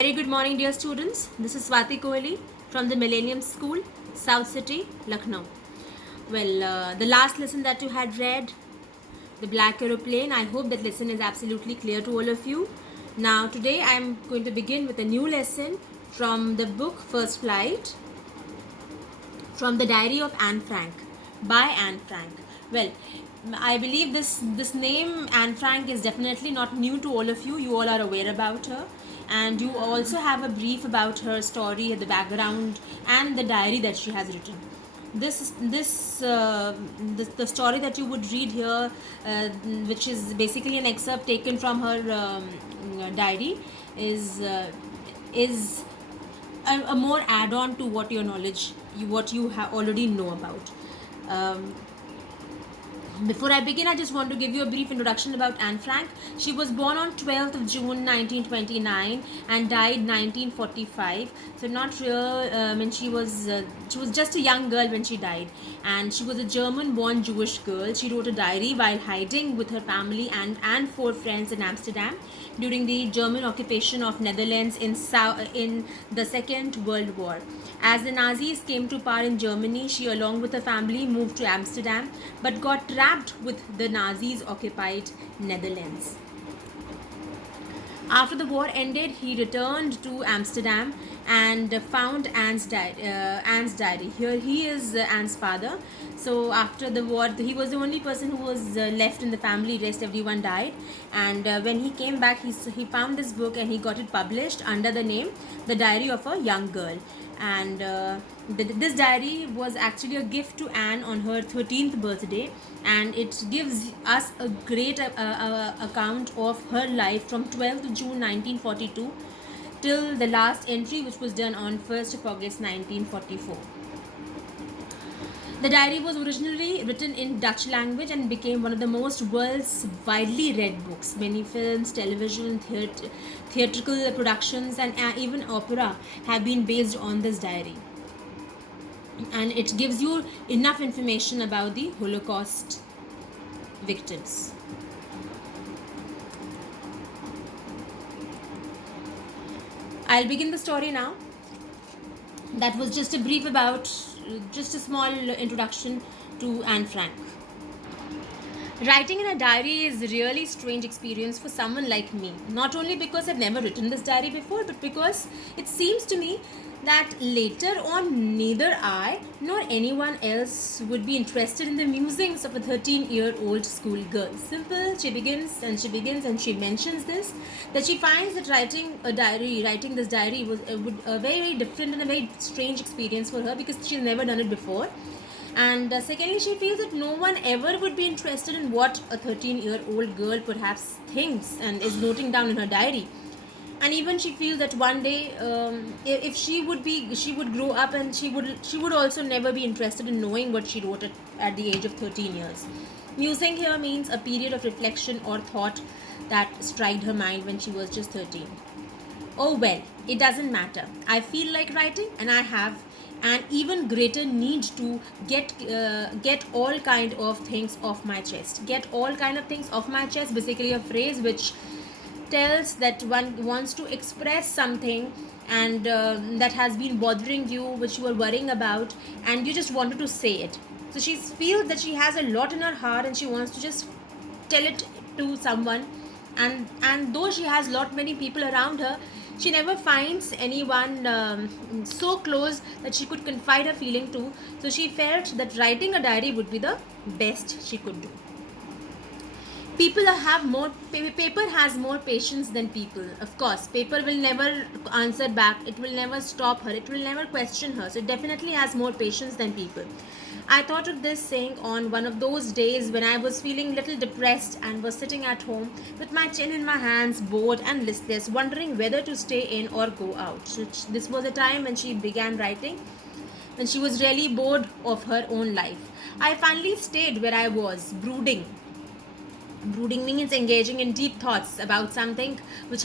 Very good morning, dear students. This is Swati Kohli from the Millennium School, South City, Lucknow. The last lesson that you had read, The Black Aeroplane, I hope that lesson is absolutely clear to all of you. Now, today I am going to begin with a new lesson from the book First Flight, from the Diary of Anne Frank by Anne Frank. Well, I believe this name Anne Frank is definitely not new to all of you. You all are aware about her, and you also have a brief about her story, the background, and the diary that she has written. The story that you would read here, which is basically an excerpt taken from her diary, is a more add-on to what your knowledge, what you already know about. Um, Before I begin, I just want to give you a brief introduction about Anne Frank. She was born on 12th of June 1929 and died 1945. So not real. She was just a young girl when she died, and she was a German-born Jewish girl. She wrote a diary while hiding with her family and four friends in Amsterdam during the German occupation of Netherlands in the Second World War. As the Nazis came to power in Germany, she along with her family moved to Amsterdam but got trapped with the Nazis occupied Netherlands. After the war ended, he returned to Amsterdam and found Anne's diary. Here he is Anne's father. So after the war, he was the only person who was left in the family. Rest everyone died. And when he came back, he found this book and he got it published under the name The Diary of a Young Girl. And this diary was actually a gift to Anne on her 13th birthday, and it gives us a great account of her life from 12th June 1942 till the last entry, which was done on 1st of August 1944. The diary was originally written in Dutch language and became one of the most world's widely read books. Many films, television, theatrical productions, and even opera have been based on this diary. And it gives you enough information about the Holocaust victims. I'll begin the story now. That was just a brief about, just a small introduction to Anne Frank. Writing in a diary is a really strange experience for someone like me. Not only because I've never written this diary before, but because it seems to me that later on neither I nor anyone else would be interested in the musings of a 13-year-old schoolgirl. Simple, she begins and she mentions this, that she finds that writing this diary was a very, very different and a very strange experience for her because she's never done it before. And secondly, she feels that no one ever would be interested in what a 13-year-old girl perhaps thinks and is noting down in her diary. And even she feels that one day, if she would grow up and she would also never be interested in knowing what she wrote at the age of 13 years. Musing here means a period of reflection or thought that struck her mind when she was just 13. Oh well, it doesn't matter. I feel like writing, and I have an even greater need to get all kind of things off my chest. Get all kind of things off my chest. Basically, a phrase which tells that one wants to express something and that has been bothering you, which you are worrying about, and you just wanted to say it. So she feels that she has a lot in her heart and she wants to just tell it to someone, and though she has lot many people around her, she never finds anyone so close that she could confide her feeling to. So she felt that writing a diary would be the best she could do. Paper has more patience than people. Of course, paper will never answer back, it will never stop her, it will never question her, so it definitely has more patience than people. I thought of this saying on one of those days when I was feeling little depressed and was sitting at home with my chin in my hands, bored and listless, wondering whether to stay in or go out. So this was a time when she began writing, when she was really bored of her own life. I finally stayed where I was, brooding. Brooding means engaging in deep thoughts about something which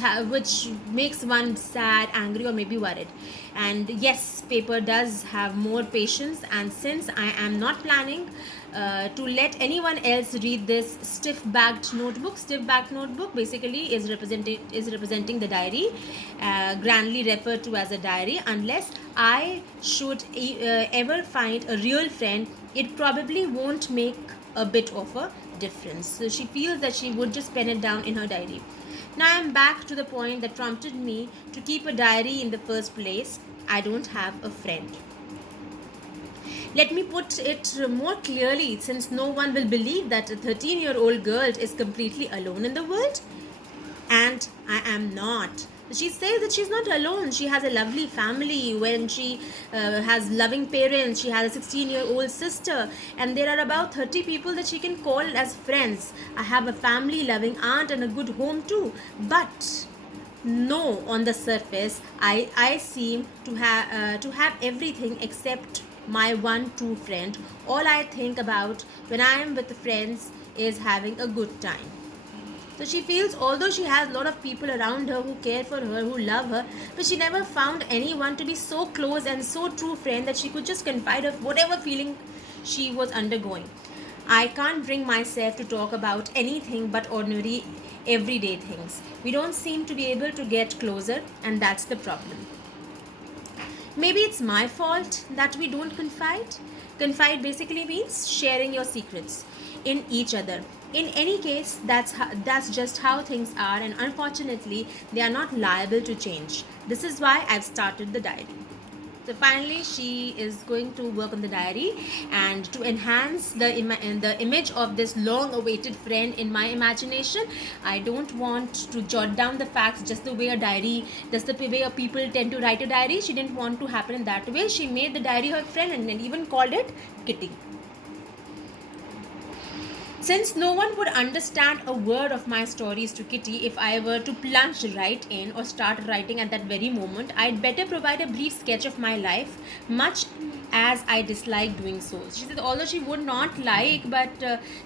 makes one sad, angry, or maybe worried. And yes, paper does have more patience, and since I am not planning to let anyone else read this stiff-backed notebook. Stiff-backed notebook basically is representing the diary, grandly referred to as a diary. Unless I should ever find a real friend, it probably won't make a bit of a difference. So she feels that she would just pen it down in her diary. Now I am back to the point that prompted me to keep a diary in the first place. I don't have a friend. Let me put it more clearly, since no one will believe that a 13-year-old girl is completely alone in the world. And I am not. She says that she's not alone. She has a lovely family. When she has loving parents, she has a 16-year-old sister, and there are about 30 people that she can call as friends. I have a family, loving aunt, and a good home too. But no, on the surface, I seem to have everything except my one true friend. All I think about when I am with friends is having a good time. So she feels, although she has a lot of people around her who care for her, who love her, but she never found anyone to be so close and so true friend that she could just confide of whatever feeling she was undergoing. I can't bring myself to talk about anything but ordinary, everyday things. We don't seem to be able to get closer, and that's the problem. Maybe it's my fault that we don't confide. Confide basically means sharing your secrets in each other. In any case, that's just how things are, and unfortunately, they are not liable to change. This is why I've started the diary. So finally, she is going to work on the diary, and to enhance the image of this long-awaited friend in my imagination, I don't want to jot down the facts just the way a diary, just the way people tend to write a diary. She didn't want to happen in that way. She made the diary her friend and even called it Kitty. Since no one would understand a word of my stories to Kitty if I were to plunge right in or start writing at that very moment, I'd better provide a brief sketch of my life, much as I dislike doing so. She said, although she would not like, but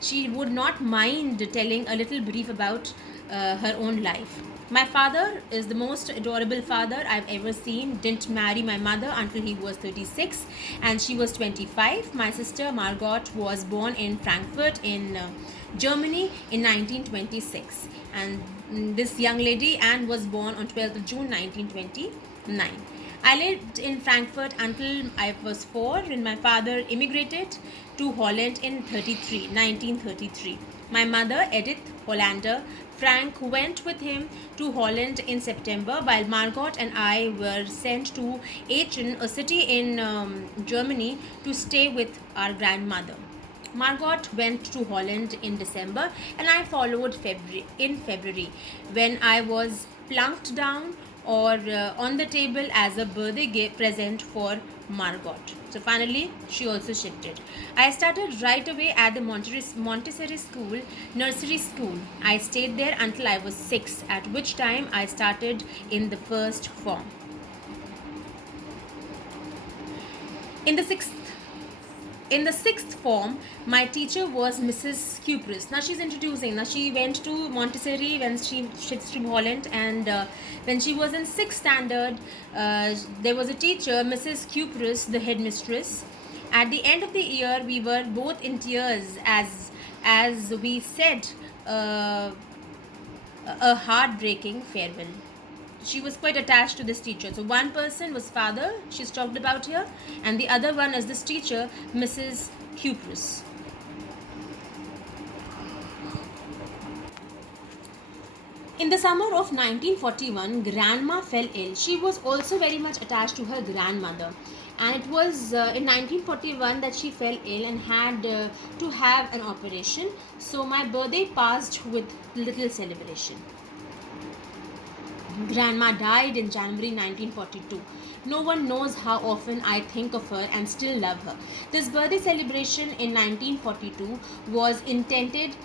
she would not mind telling a little brief about her own life. My father is the most adorable father I've ever seen. Didn't marry my mother until he was 36 and she was 25. My sister Margot was born in Frankfurt in Germany in 1926, and this young lady Anne was born on 12th of June 1929. I lived in Frankfurt until I was 4 when my father immigrated to Holland in 1933. My mother, Edith Hollander Frank, went with him to Holland in September, while Margot and I were sent to Aachen, a city in Germany, to stay with our grandmother. Margot went to Holland in December, and I followed in February, when I was plunked down or on the table as a birthday present for Margot. So finally, she also shifted. I started right away at the Montessori school, nursery school. I stayed there until I was 6, at which time I started in the first form. In the sixth form, my teacher was Mrs. Kupris. Now she's introducing. Now she went to Montessori when she shifted to Holland, and when she was in 6th standard, there was a teacher, Mrs. Kupris, the headmistress. At the end of the year, we were both in tears as we said a heartbreaking farewell. She was quite attached to this teacher. So one person was father, she's talked about here, and the other one is this teacher, Mrs. Kupris. In the summer of 1941, Grandma fell ill. She was also very much attached to her grandmother. And it was in 1941 that she fell ill and had to have an operation. So my birthday passed with little celebration. Grandma died in January 1942. No one knows how often I think of her and still love her. This birthday celebration in 1942 was intended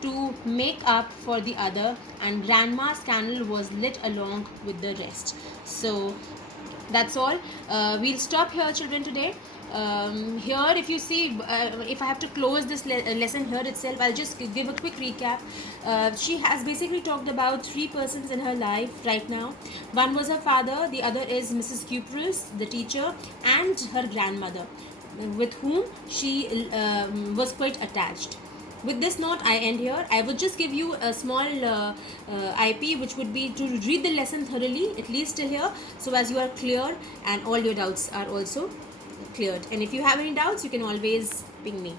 to make up for the other, and Grandma's candle was lit along with the rest. So that's all. We'll stop here, children, today. Here, if you see, if I have to close this lesson here itself, I'll just give a quick recap. She has basically talked about 3 persons in her life right now. One was her father, the other is Mrs. Kupris, the teacher, and her grandmother. with whom she was quite attached. With this note, I end here. I will just give you a small IP, which would be to read the lesson thoroughly, at least till here, so as you are clear and all your doubts are also cleared. And if you have any doubts, you can always ping me.